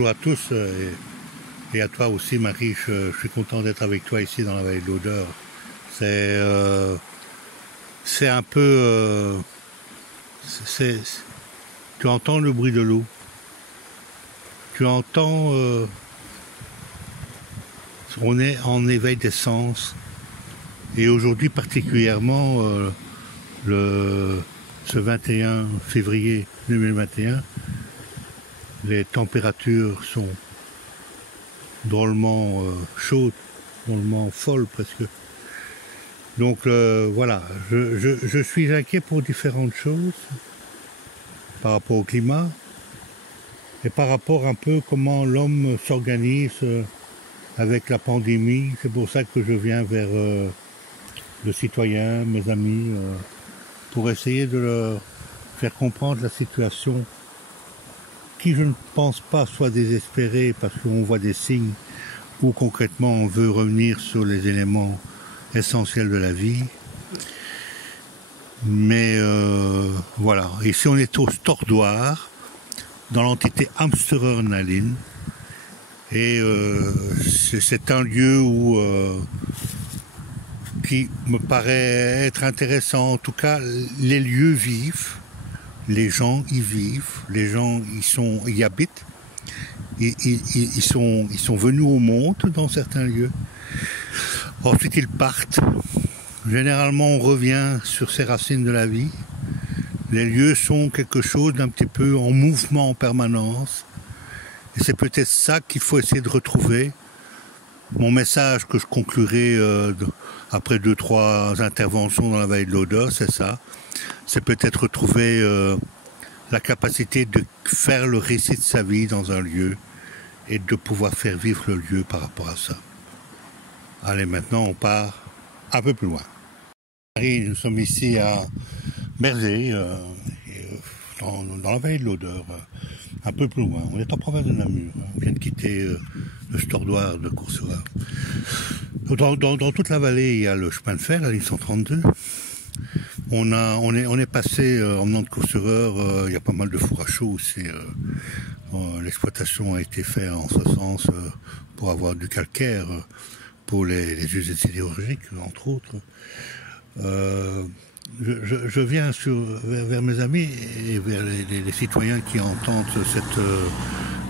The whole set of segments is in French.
bonjour à tous et à toi aussi Marie, je suis content d'être avec toi ici dans la vallée de l'Odeur. C'est un peu... tu entends le bruit de l'eau, tu entends... on est en éveil des sens et aujourd'hui particulièrement ce 21 février 2021, les températures sont drôlement chaudes, drôlement folles presque. Donc voilà, je suis inquiet pour différentes choses par rapport au climat et par rapport un peu comment l'homme s'organise avec la pandémie. C'est pour ça que je viens vers le citoyen, mes amis, pour essayer de leur faire comprendre la situation qui, je ne pense pas, soit désespérée parce qu'on voit des signes où concrètement on veut revenir sur les éléments essentiels de la vie. Mais voilà, ici on est au Stordoir, dans l'entité Amsterernaline, et c'est un lieu où qui me paraît être intéressant. En tout cas, les lieux vivent, les gens y vivent, les gens y habitent, ils sont venus au monde dans certains lieux. Ensuite, ils partent. Généralement, on revient sur ces racines de la vie. Les lieux sont quelque chose d'un petit peu en mouvement en permanence. Et c'est peut-être ça qu'il faut essayer de retrouver. Mon message que je conclurai après 2-3 interventions dans la vallée de l'Odeur, c'est ça. C'est peut-être retrouver la capacité de faire le récit de sa vie dans un lieu et de pouvoir faire vivre le lieu par rapport à ça. Allez, maintenant on part un peu plus loin. Nous sommes ici à Berzé, dans la vallée de l'Odeur, un peu plus loin. On est en province de Namur. On vient de quitter le Stordoir de Courseulles. Dans toute la vallée, il y a le chemin de fer, la ligne 132. On est passé en venant de Courseulles, il y a pas mal de fours à chaud aussi. L'exploitation a été faite en ce sens pour avoir du calcaire pour les usines sidérurgiques, entre autres. Je viens vers mes amis et vers les citoyens qui entendent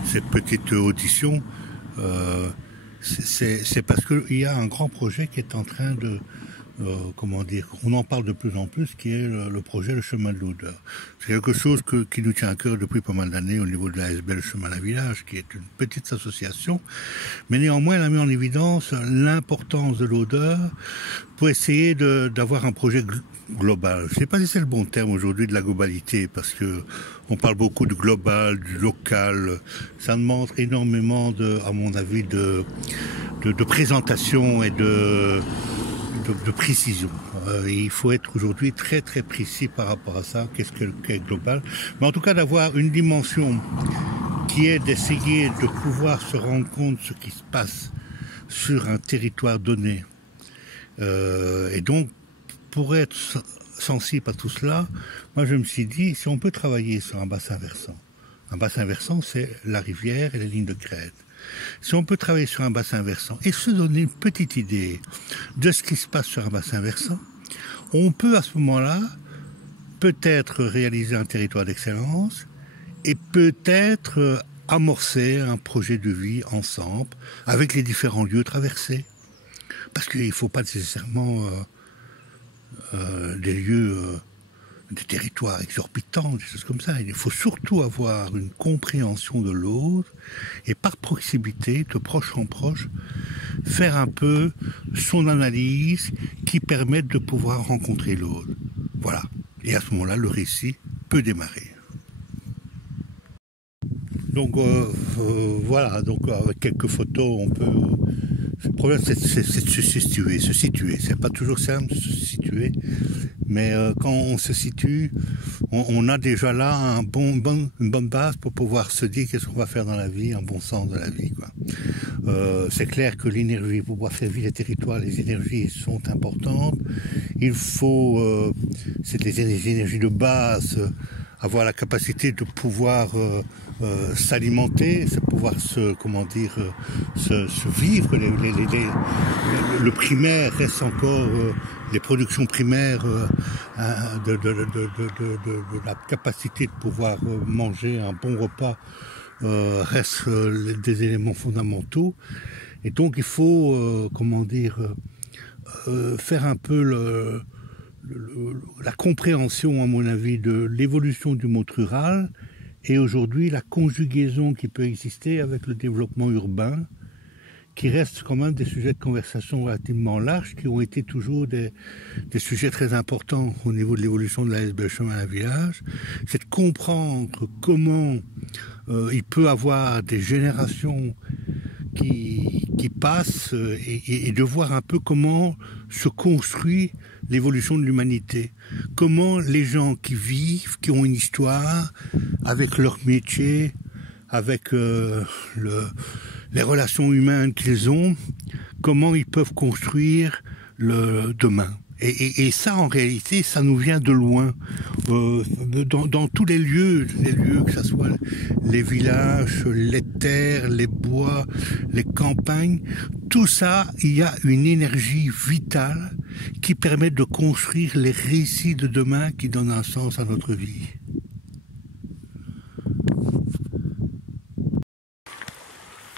cette petite audition. C'est parce qu'il y a un grand projet qui est en train de... comment dire, on en parle de plus en plus, qui est le projet Le Chemin de l'Odeur. C'est quelque chose qui nous tient à cœur depuis pas mal d'années au niveau de l'ASB Le Chemin d'un Village, qui est une petite association. Mais néanmoins, elle a mis en évidence l'importance de l'odeur pour essayer d'avoir un projet global. Je ne sais pas si c'est le bon terme aujourd'hui de la globalité, parce que on parle beaucoup du global, du local. Ça demande énormément à mon avis, de présentation et de précision. Il faut être aujourd'hui très très précis par rapport à ça, qu'est-ce qu'est global. Mais en tout cas d'avoir une dimension qui est d'essayer de pouvoir se rendre compte de ce qui se passe sur un territoire donné. Et donc, pour être sensible à tout cela, moi je me suis dit, si on peut travailler sur un bassin versant. Un bassin versant, c'est la rivière et les lignes de crête. Si on peut travailler sur un bassin versant et se donner une petite idée de ce qui se passe sur un bassin versant, on peut à ce moment-là peut-être réaliser un territoire d'excellence et peut-être amorcer un projet de vie ensemble avec les différents lieux traversés. Parce qu'il ne faut pas nécessairement des lieux... des territoires exorbitants, des choses comme ça. Il faut surtout avoir une compréhension de l'autre et par proximité, de proche en proche, faire un peu son analyse qui permette de pouvoir rencontrer l'autre. Voilà. Et à ce moment-là, le récit peut démarrer. Donc voilà, donc avec quelques photos, on peut... Le problème, c'est de se situer. C'est pas toujours simple de se situer, mais quand on se situe, on a déjà là une bonne base pour pouvoir se dire qu'est-ce qu'on va faire dans la vie, un bon sens de la vie, quoi. C'est clair que l'énergie, pour pouvoir faire vivre les territoires, les énergies sont importantes. Il faut, c'est des énergies de base avoir la capacité de pouvoir s'alimenter, de pouvoir se vivre. Le primaire reste encore les productions primaires de la capacité de pouvoir manger un bon repas restent des éléments fondamentaux. Et donc il faut faire un peu la compréhension, à mon avis, de l'évolution du monde rural et aujourd'hui la conjugaison qui peut exister avec le développement urbain, qui restent quand même des sujets de conversation relativement larges, qui ont été toujours des sujets très importants au niveau de l'évolution de l'ASBL Chemin d'un Village. C'est de comprendre comment il peut avoir des générations qui passent et de voir un peu comment se construit l'évolution de l'humanité. Comment les gens qui vivent, qui ont une histoire, avec leur métier, avec les relations humaines qu'ils ont, comment ils peuvent construire le demain. Et ça, en réalité, ça nous vient de loin. Dans tous les lieux, que ce soit les villages, les terres, les bois, les campagnes, tout ça, il y a une énergie vitale qui permet de construire les récits de demain qui donnent un sens à notre vie.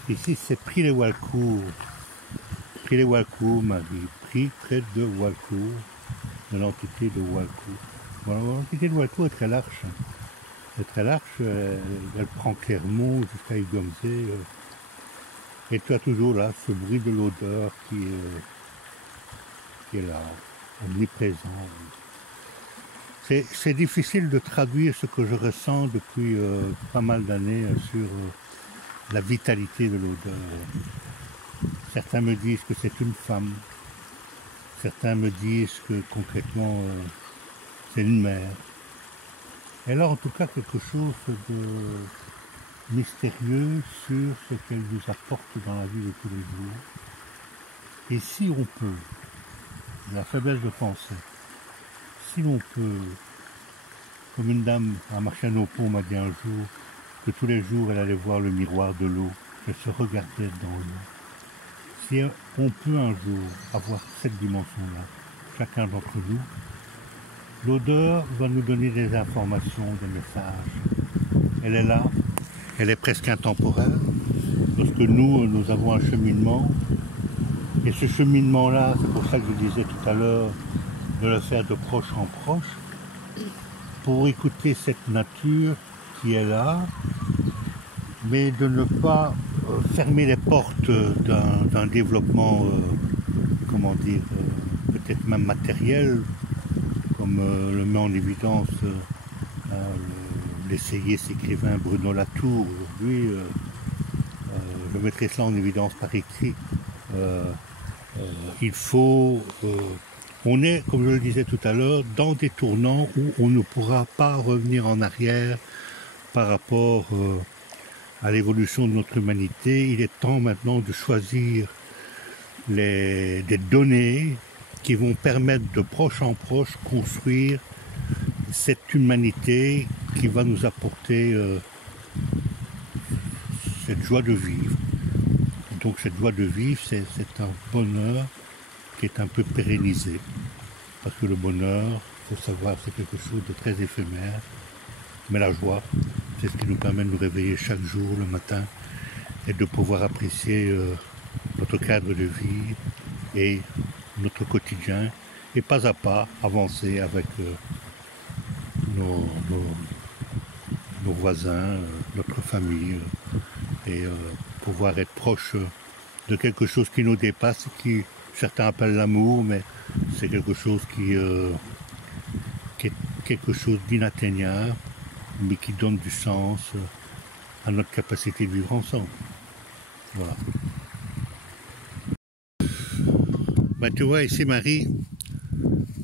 Ici, c'est Prix-les-Walcourt. Prix-les-Walcourt, Marie. Prix près de Walcourt, de l'entité de Walcourt. Bon, l'entité de Walcourt est très large. C'est très large. Elle prend Clermont jusqu'à Igomzé. Et tu as toujours là ce bruit de l'odeur qui est là, omniprésent. C'est difficile de traduire ce que je ressens depuis pas mal d'années sur la vitalité de l'odeur. Certains me disent que c'est une femme. Certains me disent que concrètement c'est une mère. Elle a en tout cas quelque chose de mystérieux sur ce qu'elle nous apporte dans la vie de tous les jours. Et si on peut, la faiblesse de penser, si l'on peut, comme une dame à Marchand-au-Pont m'a dit un jour, que tous les jours elle allait voir le miroir de l'eau, qu'elle se regardait dans l'eau. Si on peut un jour avoir cette dimension-là, chacun d'entre nous, l'odeur va nous donner des informations, des messages. Elle est là, elle est presque intemporelle, parce que nous avons un cheminement, et ce cheminement-là, c'est pour ça que je disais tout à l'heure, de le faire de proche en proche, pour écouter cette nature qui est là, mais de ne pas fermer les portes d'un développement, peut-être même matériel, comme le met en évidence l'essayiste écrivain Bruno Latour. Aujourd'hui, je mettrai cela en évidence par écrit. Il faut... on est, comme je le disais tout à l'heure, dans des tournants où on ne pourra pas revenir en arrière par rapport à l'évolution de notre humanité. Il est temps maintenant de choisir des données qui vont permettre de proche en proche construire cette humanité qui va nous apporter cette joie de vivre. Donc cette joie de vivre, c'est un bonheur qui est un peu pérennisé. Parce que le bonheur, il faut savoir, c'est quelque chose de très éphémère. Mais la joie, c'est ce qui nous permet de nous réveiller chaque jour le matin et de pouvoir apprécier notre cadre de vie et notre quotidien et pas à pas avancer avec nos voisins, notre famille et pouvoir être proche de quelque chose qui nous dépasse, qui certains appellent l'amour, mais c'est quelque chose qui est quelque chose d'inatteignable, mais qui donne du sens à notre capacité de vivre ensemble. Voilà. Ben, tu vois, ici, Marie,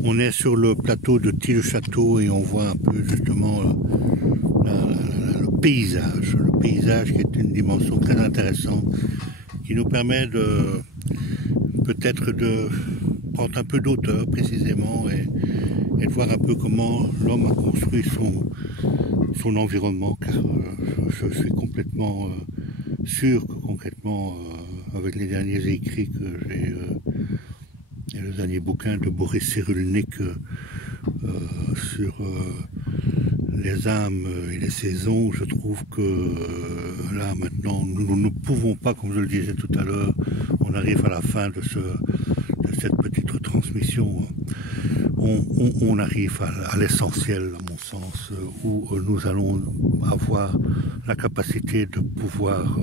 on est sur le plateau de Tille-Château et on voit un peu justement le paysage. Le paysage qui est une dimension très intéressante, qui nous permet de peut-être de prendre un peu d'auteur précisément et de voir un peu comment l'homme a construit son environnement, car je suis complètement sûr que concrètement, avec les derniers écrits que j'ai et le dernier bouquin de Boris Cyrulnik sur les âmes et les saisons, je trouve que là maintenant nous ne pouvons pas, comme je le disais tout à l'heure, on arrive à la fin de cette petite retransmission, on arrive à l'essentiel à mon sens, où nous allons avoir la capacité de pouvoir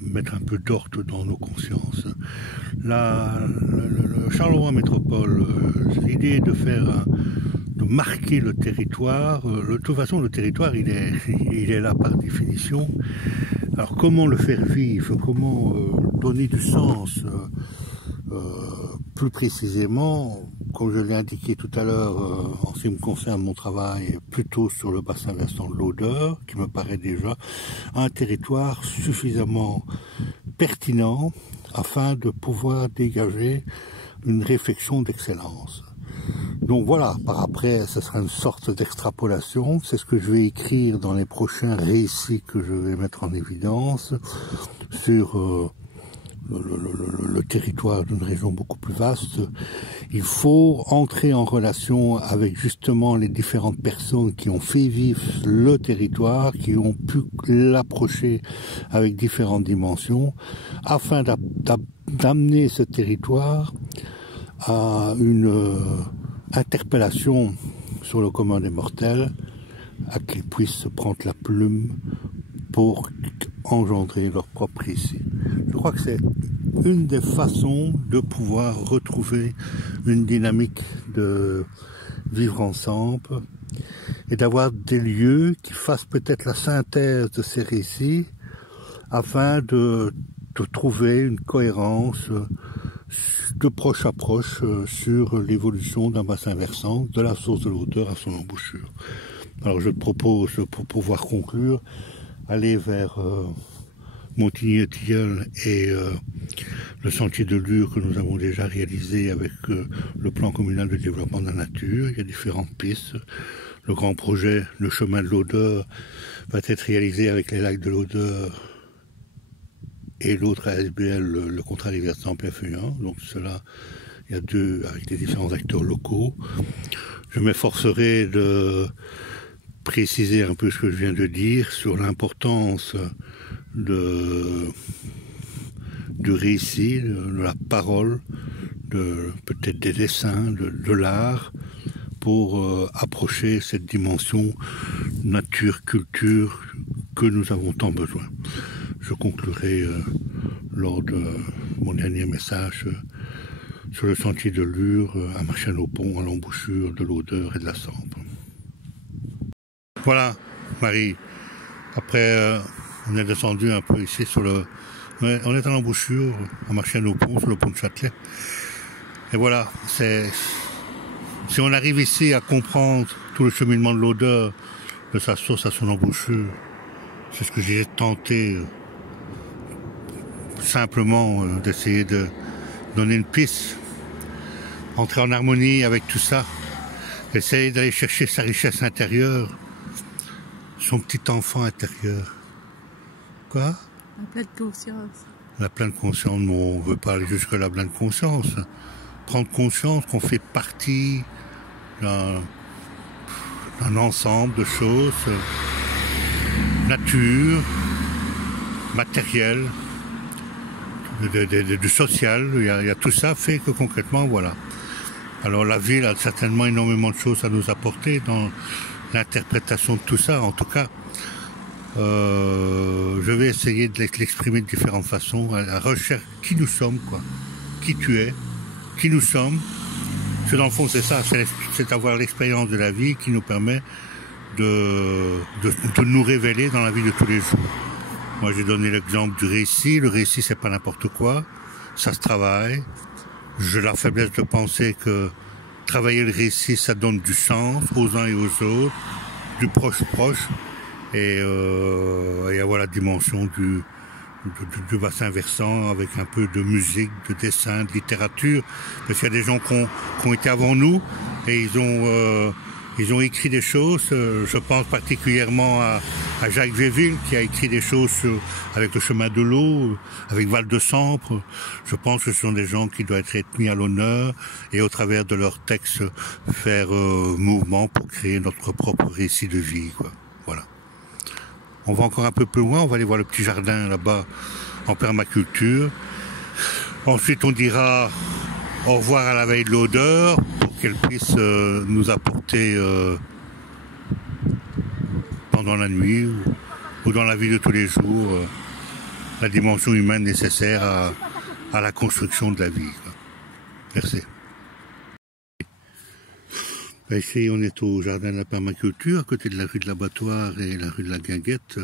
mettre un peu d'ordre dans nos consciences. Le Charleroi Métropole, l'idée de marquer le territoire, de toute façon le territoire il est là par définition. Alors comment le faire vivre, comment donner du sens plus précisément, comme je l'ai indiqué tout à l'heure, en ce qui me concerne mon travail, plutôt sur le bassin versant de l'Odeur, qui me paraît déjà un territoire suffisamment pertinent afin de pouvoir dégager une réflexion d'excellence. Donc voilà, par après, ce sera une sorte d'extrapolation. C'est ce que je vais écrire dans les prochains récits que je vais mettre en évidence sur le territoire d'une région beaucoup plus vaste. Il faut entrer en relation avec justement les différentes personnes qui ont fait vivre le territoire, qui ont pu l'approcher avec différentes dimensions, afin d'amener ce territoire à une interpellation sur le commun des mortels, à qu'ils puissent prendre la plume pour engendrer leur propre récit. Je crois que c'est une des façons de pouvoir retrouver une dynamique de vivre ensemble et d'avoir des lieux qui fassent peut-être la synthèse de ces récits afin de trouver une cohérence de proche à proche sur l'évolution d'un bassin versant de la source de l'Odeur à son embouchure. Alors je te propose, pour pouvoir conclure, aller vers Montigny-Tilleul et le sentier de Lure que nous avons déjà réalisé avec le plan communal de développement de la nature. Il y a différentes pistes. Le grand projet, le chemin de l'Odeur, va être réalisé avec les lacs de l'Odeur et l'autre ASBL, le contrat divertissement Plafuyant. Donc cela, il y a deux avec les différents acteurs locaux. Je m'efforcerai de préciser un peu ce que je viens de dire sur l'importance du récit, de la parole, peut-être des dessins, de l'art, pour approcher cette dimension nature-culture que nous avons tant besoin. Je conclurai lors de mon dernier message sur le sentier de Lure, à Marchienne-au-Pont, à l'embouchure de l'Odeur et de la Sambre. Voilà, Marie. Après, on est descendu un peu ici sur le... On est à l'embouchure, à Marchienne-au-Pont, sur le pont de Châtelet. Et voilà, si on arrive ici à comprendre tout le cheminement de l'Odeur, de sa source à son embouchure, c'est ce que j'ai tenté simplement d'essayer de donner une piste, entrer en harmonie avec tout ça, essayer d'aller chercher sa richesse intérieure, son petit enfant intérieur. Quoi? La pleine conscience. La pleine conscience, non, on ne veut pas aller jusqu'à la pleine conscience. Prendre conscience qu'on fait partie d'un ensemble de choses, nature, matériel, du social, il y a tout ça fait que concrètement, voilà. Alors la ville a certainement énormément de choses à nous apporter dans l'interprétation de tout ça. En tout cas, je vais essayer de l'exprimer de différentes façons, à la recherche qui nous sommes, quoi. Qui tu es, qui nous sommes. Parce que dans le fond, c'est ça, c'est avoir l'expérience de la vie qui nous permet de nous révéler dans la vie de tous les jours. Moi, j'ai donné l'exemple du récit. Le récit, c'est pas n'importe quoi. Ça se travaille. J'ai la faiblesse de penser que travailler le récit, ça donne du sens aux uns et aux autres, du proche. Et avoir la dimension du bassin versant avec un peu de musique, de dessin, de littérature. Parce qu'il y a des gens qui ont été avant nous et ils ont Ils ont écrit des choses, je pense particulièrement à Jacques Véville qui a écrit des choses avec le chemin de l'eau, avec Val de Sampre. Je pense que ce sont des gens qui doivent être mis à l'honneur et au travers de leurs textes faire mouvement pour créer notre propre récit de vie, quoi. Voilà. On va encore un peu plus loin, on va aller voir le petit jardin là-bas en permaculture. Ensuite, on dira au revoir à la veille de l'odeur pour qu'elle puisse nous apporter pendant la nuit ou dans la vie de tous les jours la dimension humaine nécessaire à la construction de la vie. Merci. Ici, on est au jardin de la permaculture, à côté de la rue de l'Abattoir et la rue de la Guinguette.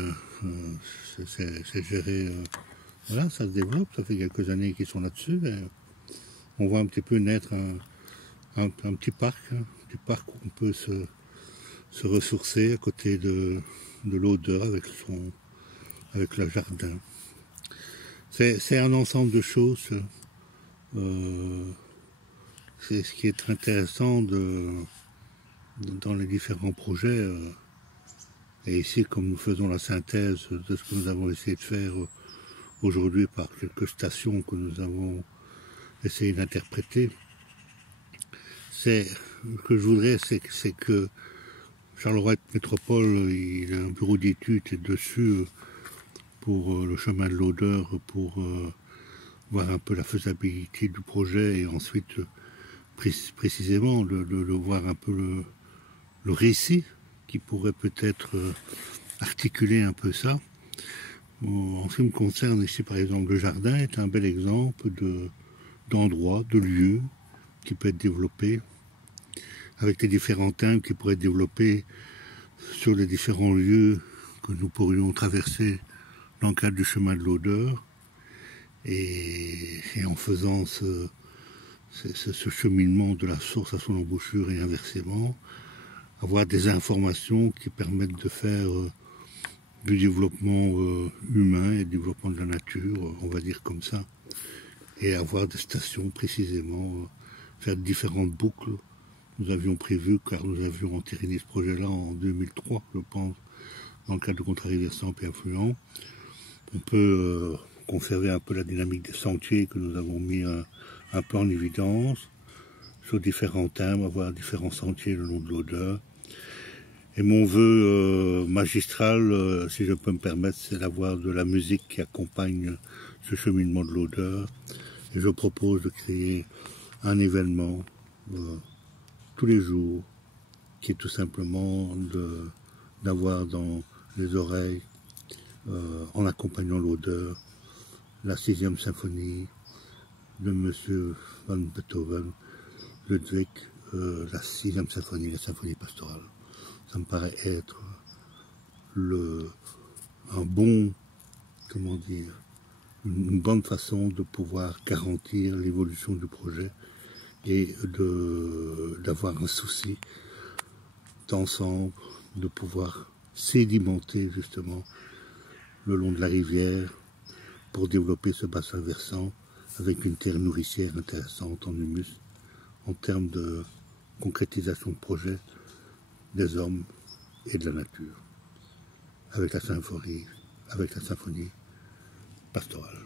C'est géré, voilà, ça se développe, ça fait quelques années qu'ils sont là-dessus. On voit un petit peu naître un petit parc où on peut se ressourcer à côté de l'odeur avec le jardin. C'est un ensemble de choses. C'est ce qui est intéressant dans les différents projets. Et ici, comme nous faisons la synthèse de ce que nous avons essayé de faire aujourd'hui par quelques stations que nous avons essayé d'interpréter, ce que je voudrais, c'est que Charleroi Métropole, il a un bureau d'études dessus pour le chemin de l'odeur, pour voir un peu la faisabilité du projet et ensuite précisément de voir un peu le récit qui pourrait peut-être articuler un peu ça. En ce qui me concerne ici, par exemple, le jardin est un bel exemple d'endroit, de lieu qui peut être développé avec les différents thèmes qui pourraient être développés sur les différents lieux que nous pourrions traverser dans le cadre du chemin de l'odeur et en faisant ce cheminement de la source à son embouchure et inversement, avoir des informations qui permettent de faire du développement humain et du développement de la nature, on va dire comme ça, et avoir des stations précisément, faire différentes boucles. Nous avions prévu, car nous avions entériné ce projet-là en 2003, je pense, dans le cadre de contrats versants et affluents. On peut conserver un peu la dynamique des sentiers que nous avons mis un peu en évidence, sur différents thèmes, avoir différents sentiers le long de l'odeur. Et mon vœu magistral, si je peux me permettre, c'est d'avoir de la musique qui accompagne ce cheminement de l'odeur. Et je propose de créer un événement tous les jours, qui est tout simplement d'avoir dans les oreilles, en accompagnant l'odeur, la 6e symphonie de M. van Beethoven, Ludwig, la 6e symphonie, la symphonie pastorale. Ça me paraît être un bon, comment dire, une bonne façon de pouvoir garantir l'évolution du projet et d'avoir un souci d'ensemble, de pouvoir sédimenter justement le long de la rivière pour développer ce bassin versant avec une terre nourricière intéressante en humus en termes de concrétisation de projet des hommes et de la nature avec la symphonie pastorale.